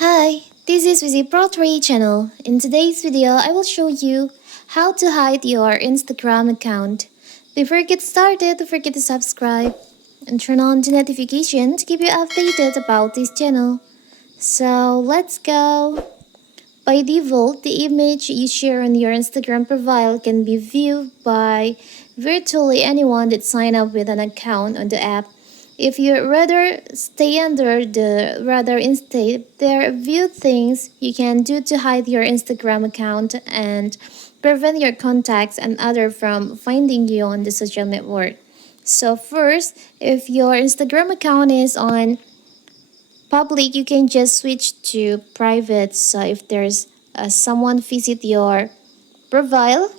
Hi, this is Vizi Pro 3 channel. In today's video, I will show you how to hide your Instagram account. Before you get started, don't forget to subscribe and turn on the notification to keep you updated about this channel. So let's go. By default, the image you share on your Instagram profile can be viewed by virtually anyone that sign up with an account on the app. If you rather stay under the rather instead, there are a few things you can do to hide your Instagram account and prevent your contacts and others from finding you on the social network. So first, if your Instagram account is on public, you can just switch to private. So if there's someone visit your profile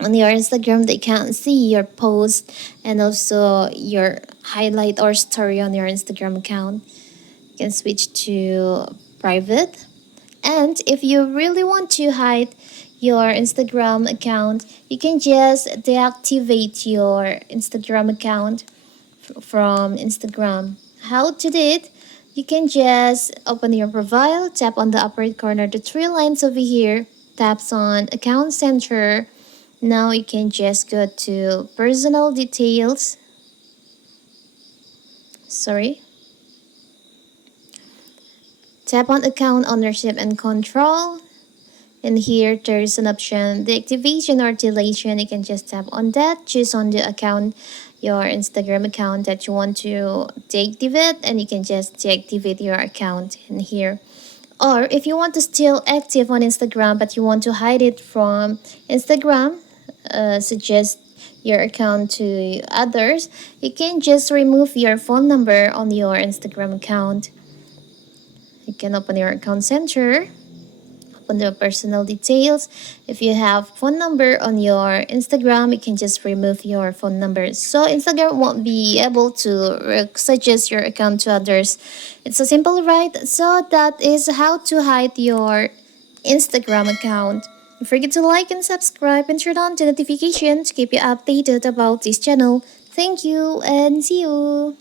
on your Instagram, they can't see your post and also your highlight or story on your Instagram account. You can switch to private. And if you really want to hide your Instagram account, you can just deactivate your Instagram account from Instagram. How to do it? You can just open your profile, tap on the upper right corner, the three lines over here, taps on account center. Now you can just go to personal details. Sorry. Tap on account ownership and control. And here there's an option, deactivation or deletion. You can just tap on that, choose on the account, your Instagram account that you want to deactivate, and you can just deactivate your account in here. Or if you want to still active on Instagram but you want to hide it from Instagram, suggest your account to others, you can just remove your phone number on your Instagram account. You can open your account center, on the personal details. If you have phone number on your Instagram, you can just remove your phone number. So Instagram won't be able to suggest your account to others. It's so simple, right? So that is how to hide your Instagram account. Don't forget to like and subscribe and turn on the notification to keep you updated about this channel. Thank you and see you.